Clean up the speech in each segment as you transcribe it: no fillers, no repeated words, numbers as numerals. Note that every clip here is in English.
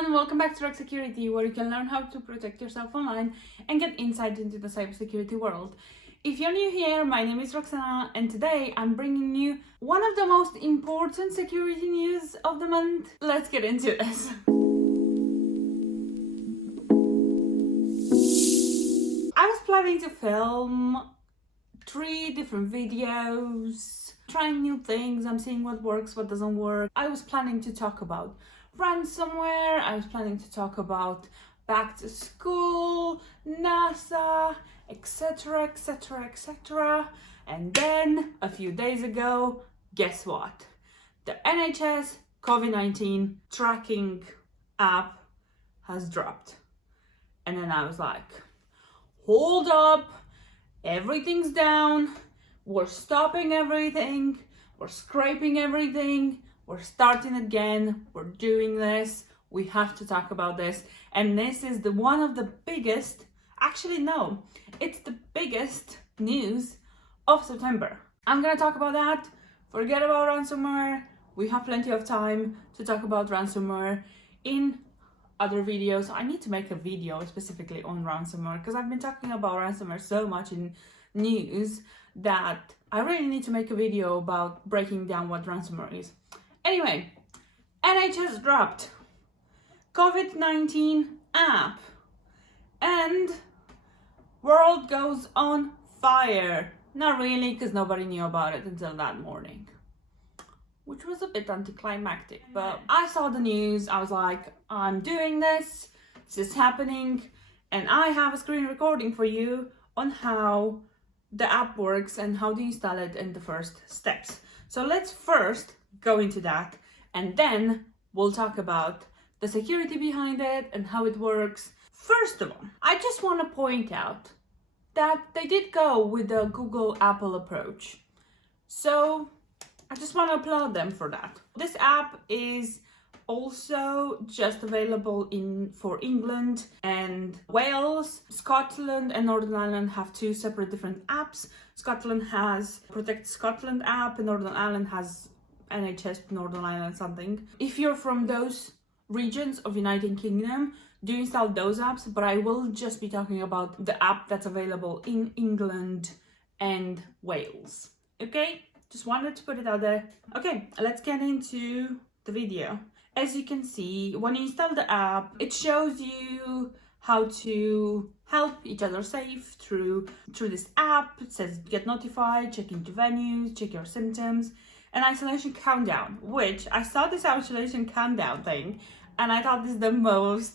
everyone, welcome back to Rock Security, where you can learn how to protect yourself online and get insight into the cybersecurity world. If you're new here, my name is Roxana, and today I'm bringing you one of the most important security news of the month. Let's get into this. I was planning to film 3 different videos, trying new things. I'm seeing what works, what doesn't work. I was planning to talk about ransomware, I was planning to talk about back to school, NASA, etc, etc, etc. And then a few days ago, guess what? The NHS COVID-19 tracking app has dropped. And then I was like, hold up, everything's down, we're stopping everything, we're scraping everything, we're starting again, we're doing this, we have to talk about this. And this is one of the biggest, actually no, it's the biggest news of September. I'm gonna talk about that, forget about ransomware, we have plenty of time to talk about ransomware in other videos. I need to make a video specifically on ransomware because I've been talking about ransomware so much in news that I really need to make a video about breaking down what ransomware is. Anyway, NHS dropped COVID-19 app and world goes on fire. Not really, because nobody knew about it until that morning, which was a bit anticlimactic. But I saw the news, I was like, I'm doing this is happening, and I have a screen recording for you on how the app works and how to install it in the first steps. So let's first go into that, and then we'll talk about the security behind it and how it works. First of all, I just want to point out that they did go with the Google Apple approach. So I just want to applaud them for that. This app is also just available for England and Wales. Scotland and Northern Ireland have 2 separate different apps. Scotland has Protect Scotland app and Northern Ireland has NHS Northern Ireland something. If you're from those regions of United Kingdom, do install those apps, but I will just be talking about the app that's available in England and Wales. Okay? Just wanted to put it out there. Okay, let's get into the video. As you can see, when you install the app, it shows you how to help each other safe through this app. It says get notified, check into venues, check your symptoms, and isolation countdown, which I saw this isolation countdown thing, and I thought this is the most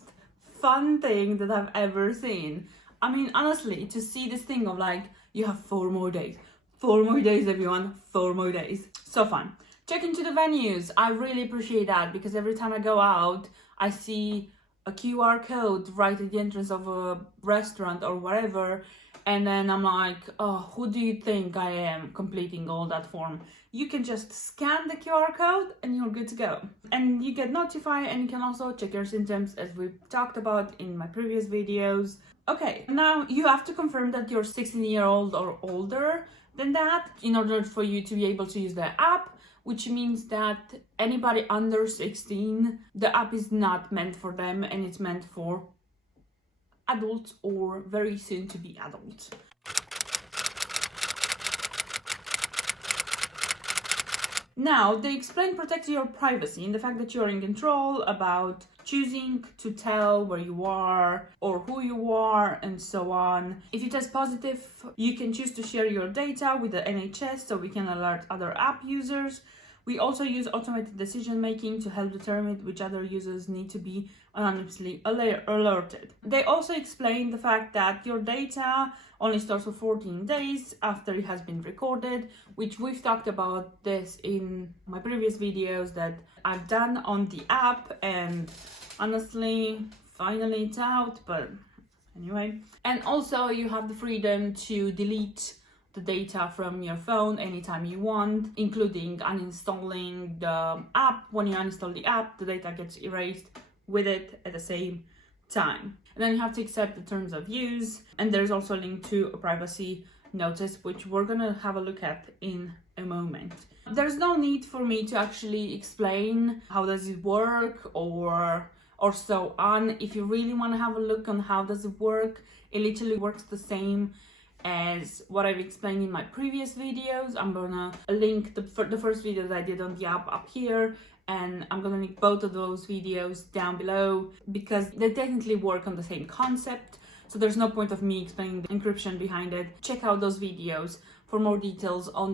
fun thing that I've ever seen. I mean, honestly, to see this thing of like, you have 4 more days. 4 more days, everyone, 4 more days. So fun. Check into the venues. I really appreciate that because every time I go out, I see a QR code right at the entrance of a restaurant or whatever. And then I'm like, oh, who do you think I am completing all that form? You can just scan the QR code and you're good to go. And you get notified, and you can also check your symptoms as we've talked about in my previous videos. Okay, now you have to confirm that you're 16-year-old or older than that in order for you to be able to use the app, which means that anybody under 16, the app is not meant for them and it's meant for adults or very soon to be adults. Now, they explain protecting your privacy and the fact that you're in control about choosing to tell where you are or who you are and so on. If you test positive, you can choose to share your data with the NHS so we can alert other app users. We also use automated decision making to help determine which other users need to be anonymously alerted. They also explain the fact that your data only stores for 14 days after it has been recorded, which we've talked about this in my previous videos that I've done on the app, and honestly, finally it's out, but anyway. And also you have the freedom to delete the data from your phone anytime you want, including uninstalling the app. When you uninstall the app, the data gets erased with it at the same time. And then you have to accept the terms of use, and there's also a link to a privacy notice, which we're gonna have a look at in a moment. There's no need for me to actually explain how does it work or or so on. If you really want to have a look on how does it work, it literally works the same as what I've explained in my previous videos. I'm gonna link the first video that I did on the app up here, and I'm gonna link both of those videos down below because they technically work on the same concept, so there's no point of me explaining the encryption behind it. Check out those videos for more details on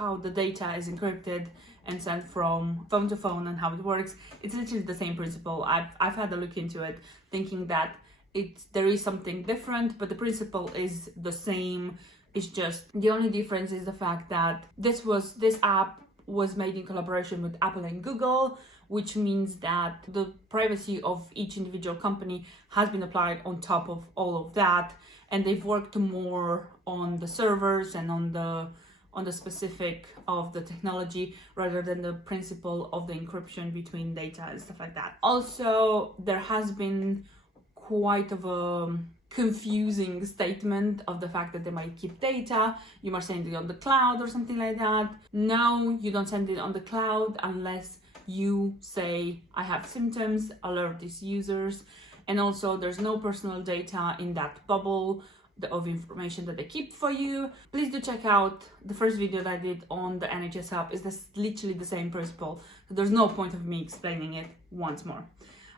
how the data is encrypted and sent from phone to phone and how it works. It's literally the same principle. I've had a look into it, thinking that there is something different, but the principle is the same. It's just the only difference is the fact that this app was made in collaboration with Apple and Google, which means that the privacy of each individual company has been applied on top of all of that, and they've worked more on the servers and on the specific of the technology rather than the principle of the encryption between data and stuff like that. Also, there has been quite of a confusing statement of the fact that they might keep data. You must send it on the cloud or something like that. No, you don't send it on the cloud unless you say, I have symptoms, alert these users. And also there's no personal data in that bubble of information that they keep for you. Please do check out the first video that I did on the NHS app. It's literally the same principle. So there's no point of me explaining it once more.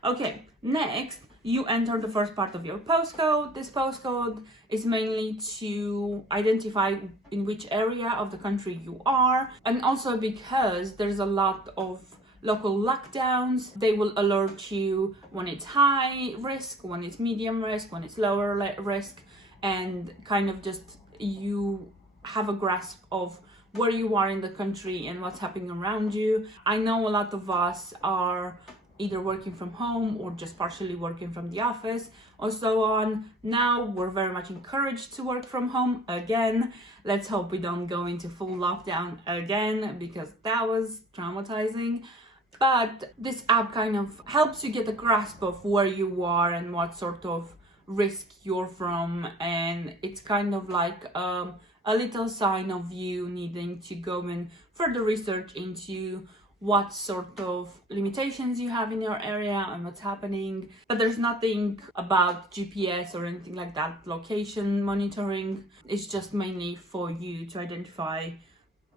Okay, next, you enter the first part of your postcode. This postcode is mainly to identify in which area of the country you are. And also because there's a lot of local lockdowns, they will alert you when it's high risk, when it's medium risk, when it's lower risk, and kind of just you have a grasp of where you are in the country and what's happening around you. I know a lot of us are either working from home or just partially working from the office or so on. Now we're very much encouraged to work from home again. Let's hope we don't go into full lockdown again, because that was traumatizing. But this app kind of helps you get a grasp of where you are and what sort of risk you're from, and it's kind of like a little sign of you needing to go in further research into what sort of limitations you have in your area and what's happening. But there's nothing about GPS or anything like that, location monitoring. It's just mainly for you to identify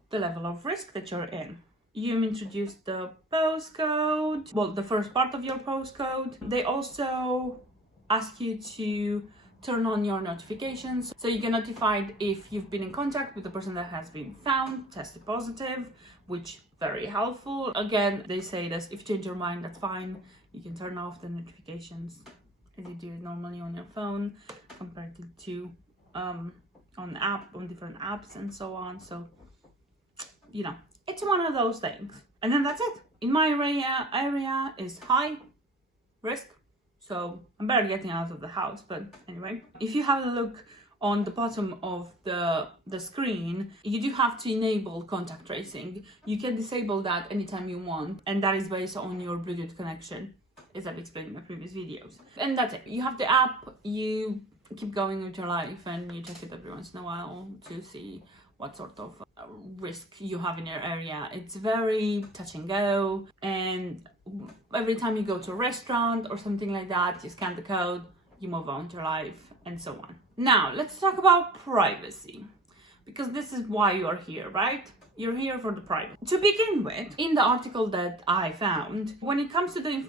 the level of risk that you're in. You introduce the postcode, well, the first part of your postcode. They also ask you to turn on your notifications so you get notified if you've been in contact with the person that has been found tested positive, which very helpful. Again, they say that if you change your mind, that's fine. You can turn off the notifications as you do it normally on your phone compared to on different apps and so on. So, you know, it's one of those things. And then that's it. In my area is high risk, so I'm barely getting out of the house. But anyway, if you have a look on the bottom of the screen, you do have to enable contact tracing. You can disable that anytime you want, and that is based on your Bluetooth connection, as I've explained in my previous videos. And that's it. You have the app, you keep going with your life, and you check it every once in a while to see what sort of risk you have in your area. It's very touch and go, and every time you go to a restaurant or something like that, you scan the code, you move on to your life, and so on. Now, let's talk about privacy, because this is why you're here, right? You're here for the privacy. To begin with, in the article that I found, when it comes to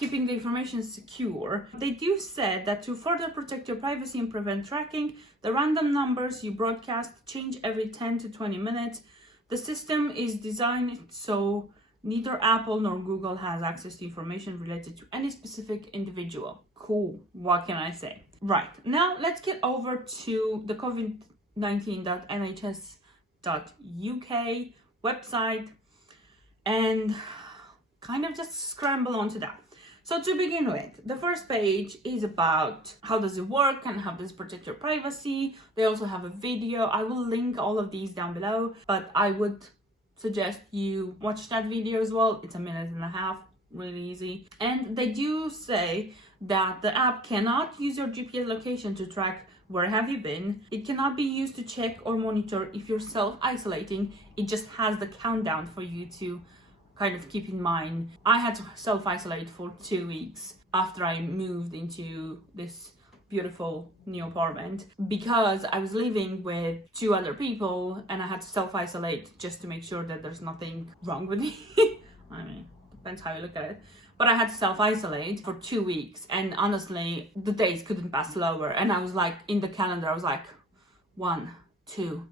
keeping the information secure, they do say that to further protect your privacy and prevent tracking, the random numbers you broadcast change every 10 to 20 minutes. The system is designed so neither Apple nor Google has access to information related to any specific individual. Cool, what can I say? Right, now let's get over to the COVID-19.nhs.uk website and kind of just scramble onto that. So to begin with, the first page is about how does it work and how does it protect your privacy. They also have a video. I will link all of these down below, but I would suggest you watch that video as well. It's 1.5 minutes, really easy. And they do say that the app cannot use your GPS location to track where have you been. It cannot be used to check or monitor if you're self-isolating. It just has the countdown for you to kind of keep in mind. I had to self-isolate for 2 weeks after I moved into this beautiful new apartment because I was living with 2 other people and I had to self-isolate just to make sure that there's nothing wrong with me. I mean, depends how you look at it. But I had to self-isolate for 2 weeks, and honestly, the days couldn't pass slower. And I was like, in the calendar, I was like, 1, 2,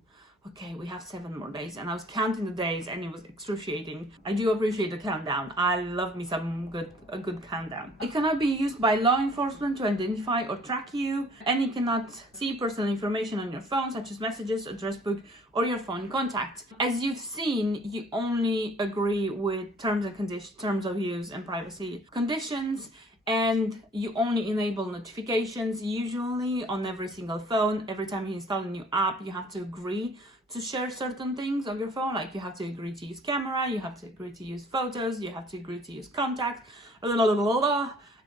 okay, we have 7 more days. And I was counting the days, and it was excruciating. I do appreciate the countdown. I love me a good countdown. It cannot be used by law enforcement to identify or track you, and it cannot see personal information on your phone, such as messages, address book, or your phone contacts. As you've seen, you only agree with terms and conditions, terms of use and privacy conditions, and you only enable notifications usually on every single phone. Every time you install a new app, you have to agree to share certain things on your phone, like you have to agree to use camera, you have to agree to use photos, you have to agree to use contacts,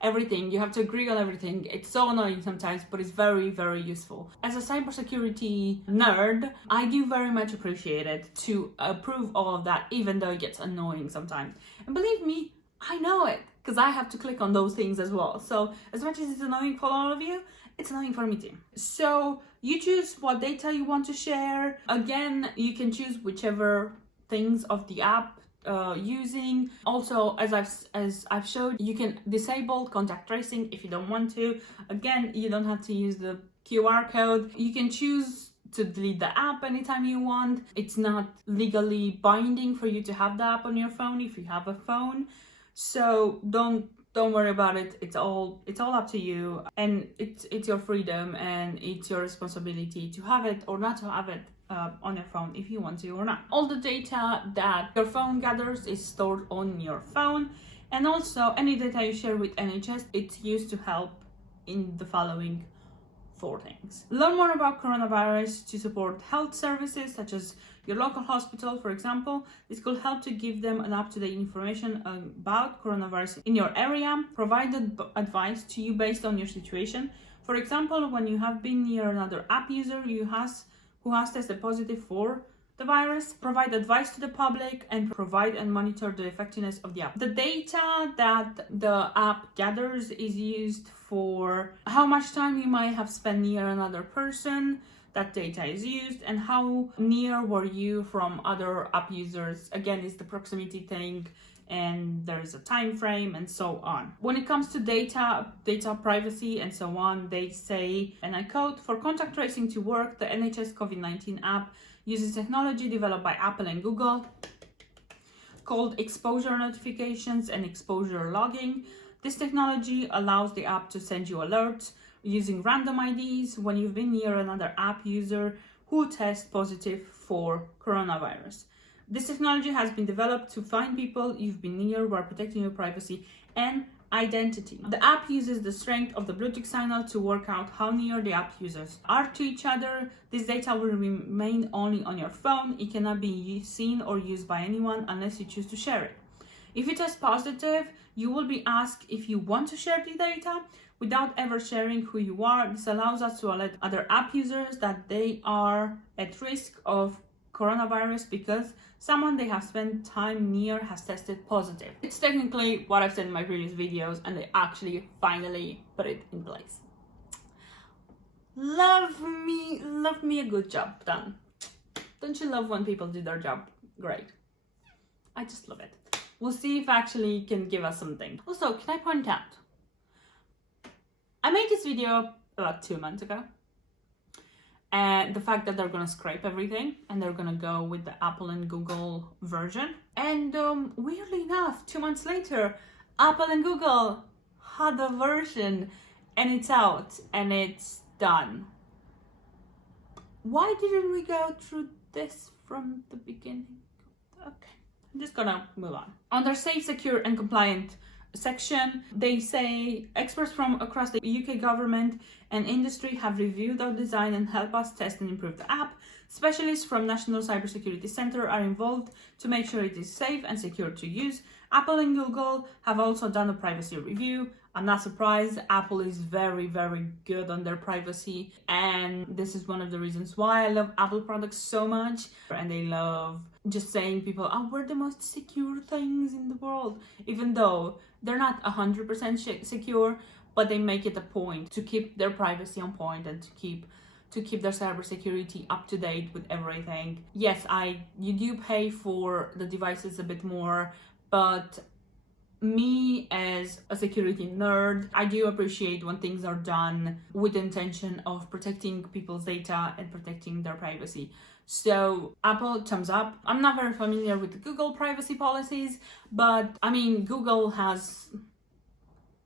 everything. You have to agree on everything. It's so annoying sometimes, but it's very, very useful. As a cybersecurity nerd, I do very much appreciate it to approve all of that, even though it gets annoying sometimes. And believe me, I know it, because I have to click on those things as well. So as much as it's annoying for all of you, it's annoying for me too. So you choose what data you want to share. Again, you can choose whichever things of the app using. Also, as I've showed, you can disable contact tracing if you don't want to. Again, you don't have to use the QR code. You can choose to delete the app anytime you want. It's not legally binding for you to have the app on your phone if you have a phone. So don't worry about it. It's all up to you, and it's your freedom and it's your responsibility to have it or not to have it on your phone if you want to or not. All the data that your phone gathers is stored on your phone, and also any data you share with NHS, it's used to help in the following 4 things. Learn more about coronavirus to support health services such as your local hospital, for example. This could help to give them an up-to-date information about coronavirus in your area. Provide advice to you based on your situation. For example, when you have been near another app user who has tested positive for the virus, provide advice to the public, and provide and monitor the effectiveness of the app. The data that the app gathers is used for how much time you might have spent near another person. That data is used, and how near were you from other app users. Again, it's the proximity thing, and there is a time frame and so on. When it comes to data privacy and so on, they say, and I quote, "For contact tracing to work, the NHS COVID-19 app uses technology developed by Apple and Google called exposure notifications and exposure logging. This technology allows the app to send you alerts using random IDs when you've been near another app user who tests positive for coronavirus. This technology has been developed to find people you've been near while protecting your privacy and identity. The app uses the strength of the Bluetooth signal to work out how near the app users are to each other. This data will remain only on your phone. It cannot be seen or used by anyone unless you choose to share it. If you test positive, you will be asked if you want to share the data without ever sharing who you are. This allows us to alert other app users that they are at risk of coronavirus because someone they have spent time near has tested positive." It's technically what I've said in my previous videos, and they actually finally put it in place. Love me a good job done. Don't you love when people do their job great? I just love it. We'll see if actually can give us something. Also, can I point out, I made this video about 2 months ago, and the fact that they're gonna scrape everything and they're gonna go with the Apple and Google version. And weirdly enough, 2 months later, Apple and Google had a version, and it's out and it's done. Why didn't we go through this from the beginning? Okay, I'm just gonna move on. On their safe, secure and compliant section, they say experts from across the UK government and industry have reviewed our design and help us test and improve the app. Specialists from National Cybersecurity Center are involved to make sure it is safe and secure to use. Apple and Google have also done a privacy review. I'm not surprised. Apple is very, very good on their privacy, and this is one of the reasons why I love Apple products so much. And they love just saying people, oh, we're the most secure things in the world, even though they're not 100% secure, but they make it a point to keep their privacy on point and to keep their cybersecurity up to date with everything. Yes, you do pay for the devices a bit more, but me as a security nerd, I do appreciate when things are done with the intention of protecting people's data and protecting their privacy. So Apple, thumbs up. I'm not very familiar with the Google privacy policies, but I mean, Google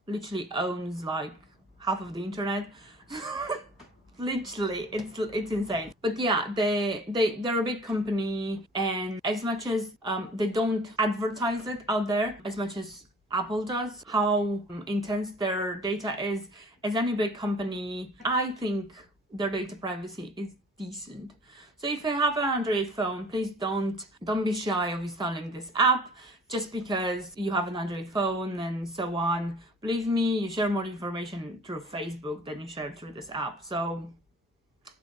literally owns like half of the internet. Literally, it's insane. But yeah, they're a big company, and as much as they don't advertise it out there as much as Apple does, how intense their data is, as any big company, I think their data privacy is decent. So if you have an Android phone, please don't be shy of installing this app just because you have an Android phone and so on. Believe me, you share more information through Facebook than you share through this app. So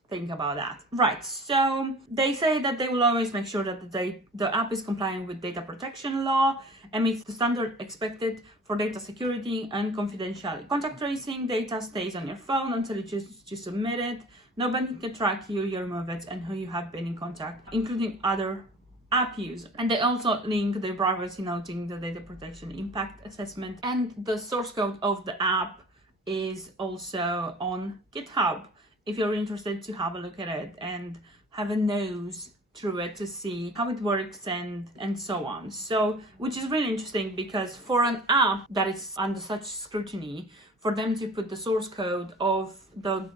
think about that. Right, so they say that they will always make sure that the app is compliant with data protection law and meets the standard expected for data security and confidentiality. Contact tracing data stays on your phone until you choose to submit it. Nobody can track you, your movements, and who you have been in contact, including other app users. And they also link their privacy, noting the data protection impact assessment, and the source code of the app is also on GitHub if you're interested to have a look at it and have a nose through it to see how it works and so on. So, which is really interesting because for an app that is under such scrutiny, for them to put the source code of the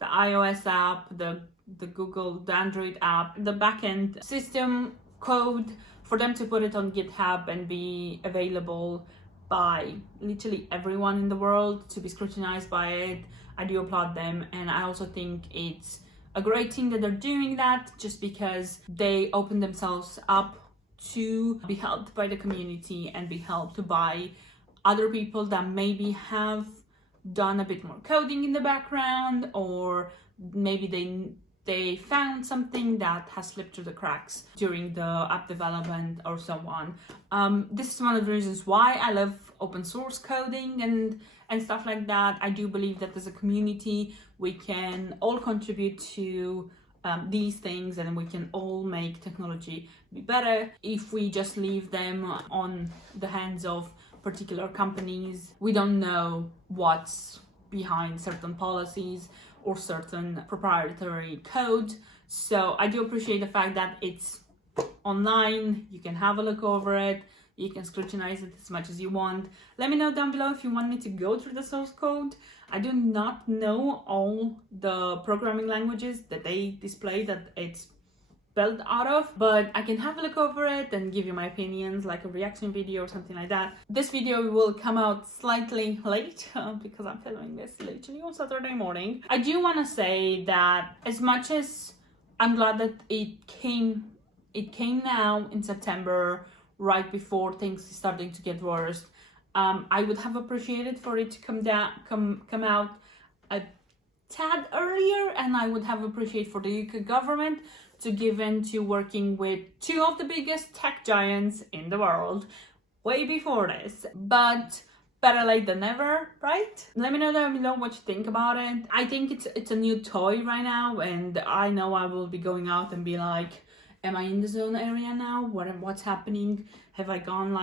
iOS app, the Google, the Android app, the backend system code, for them to put it on GitHub and be available by literally everyone in the world, to be scrutinized by it, I do applaud them. And I also think it's a great thing that they're doing that, just because they open themselves up to be helped by the community and be helped by other people that maybe have done a bit more coding in the background, or maybe they found something that has slipped through the cracks during the app development or so on. This is one of the reasons why I love open source coding and stuff like that. I do believe that as a community, we can all contribute to these things, and we can all make technology be better. If we just leave them on the hands of particular companies, we don't know what's behind certain policies or certain proprietary code. So I do appreciate the fact that it's online, you can have a look over it, you can scrutinize it as much as you want. Let me know down below if you want me to go through the source code. I do not know all the programming languages that they display that it's built out of, but I can have a look over it and give you my opinions, like a reaction video or something like that. This video will come out slightly late because I'm filming this literally on Saturday morning. I do want to say that as much as I'm glad that it came now in September, right before things starting to get worse, I would have appreciated for it to come out a tad earlier, and I would have appreciated for the UK government to give in to working with two of the biggest tech giants in the world way before this. But better late than never, right? Let me know down below what you think about it. I think it's a new toy right now, and I know I will be going out and be like, am I in the zone area now? What's happening? Have I gone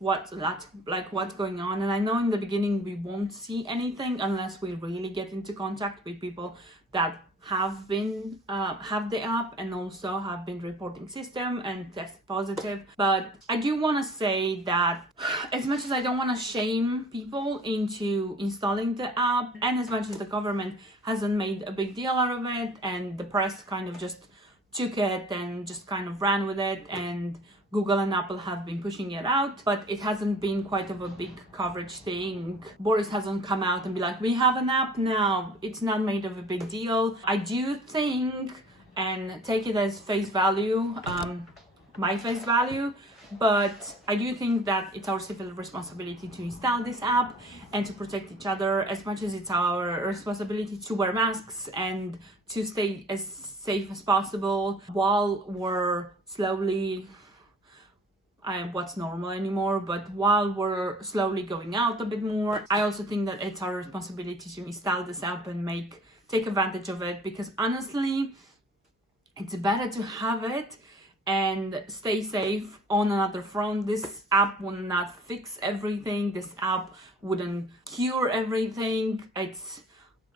what's going on? And I know in the beginning we won't see anything unless we really get into contact with people that have the app and also have been reporting system and test positive. But I do want to say that as much as I don't want to shame people into installing the app, and as much as the government hasn't made a big deal out of it and the press kind of just took it and just kind of ran with it, and Google and Apple have been pushing it out, but it hasn't been quite of a big coverage thing. Boris hasn't come out and be like, we have an app now. It's not made of a big deal. I do think, and take it as face value, my face value, but I do think that it's our civil responsibility to install this app and to protect each other, as much as it's our responsibility to wear masks and to stay as safe as possible while we're slowly, what's normal anymore, but while we're slowly going out a bit more. I also think that it's our responsibility to install this app and take advantage of it, because honestly, it's better to have it and stay safe on another front. This app will not fix everything. This app wouldn't cure everything.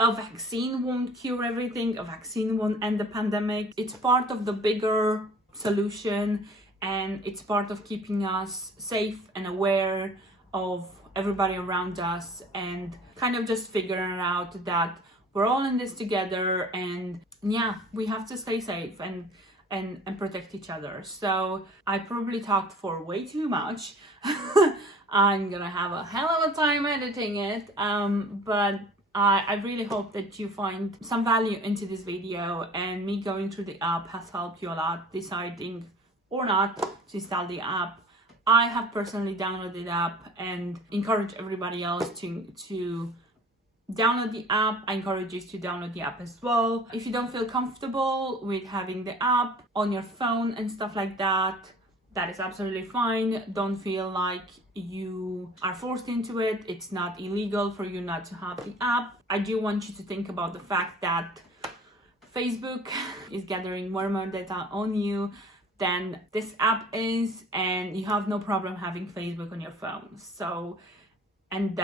A vaccine won't cure everything. A vaccine won't end the pandemic. It's part of the bigger solution, and it's part of keeping us safe and aware of everybody around us, and kind of just figuring out that we're all in this together, and yeah, we have to stay safe and protect each other. So I probably talked for way too much. I'm gonna have a hell of a time editing it, but I really hope that you find some value into this video, and me going through the app has helped you a lot deciding or not to install the app. I have personally downloaded the app and encourage everybody else to download the app. I encourage you to download the app as well. If you don't feel comfortable with having the app on your phone and stuff like that, that is absolutely fine. Don't feel like you are forced into it. It's not illegal for you not to have the app. I do want you to think about the fact that Facebook is gathering more and more data on you than this app is, and you have no problem having Facebook on your phone. So, and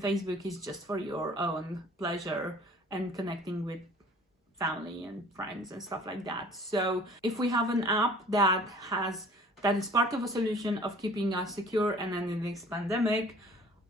Facebook is just for your own pleasure and connecting with family and friends and stuff like that. So if we have an app that is part of a solution of keeping us secure and ending this pandemic,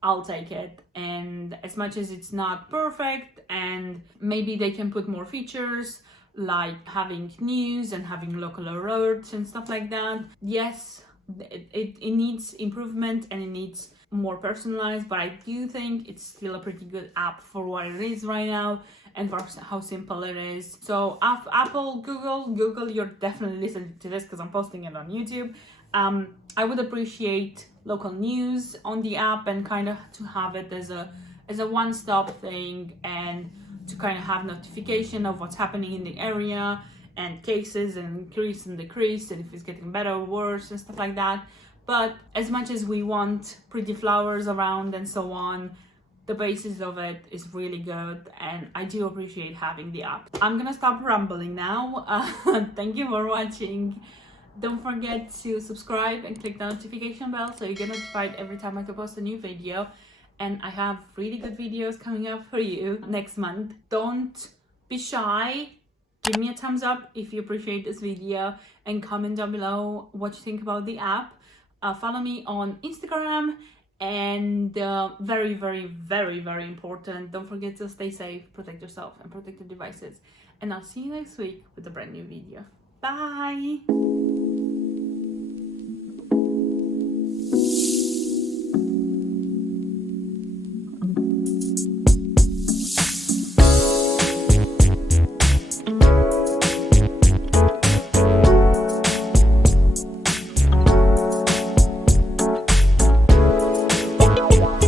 I'll take it. And as much as it's not perfect, and maybe they can put more features like having news and having local alerts and stuff like that, yes, it needs improvement and it needs more personalized, but I do think it's still a pretty good app for what it is right now and for how simple it is. So Apple, Google, you're definitely listening to this because I'm posting it on YouTube. I would appreciate local news on the app, and kind of to have it as a one-stop thing, and to kind of have notification of what's happening in the area, and cases and increase and decrease, and if it's getting better or worse and stuff like that. But as much as we want pretty flowers around and so on, the basis of it is really good, and I do appreciate having the app. I'm gonna stop rambling now. Thank you for watching. Don't forget to subscribe and click the notification bell so you get notified every time I post a new video. And I have really good videos coming up for you next month. Don't be shy. Give me a thumbs up if you appreciate this video, and comment down below what you think about the app. Follow me on Instagram, and very, very, very, very important, don't forget to stay safe, protect yourself, and protect your devices. And I'll see you next week with a brand new video. Bye!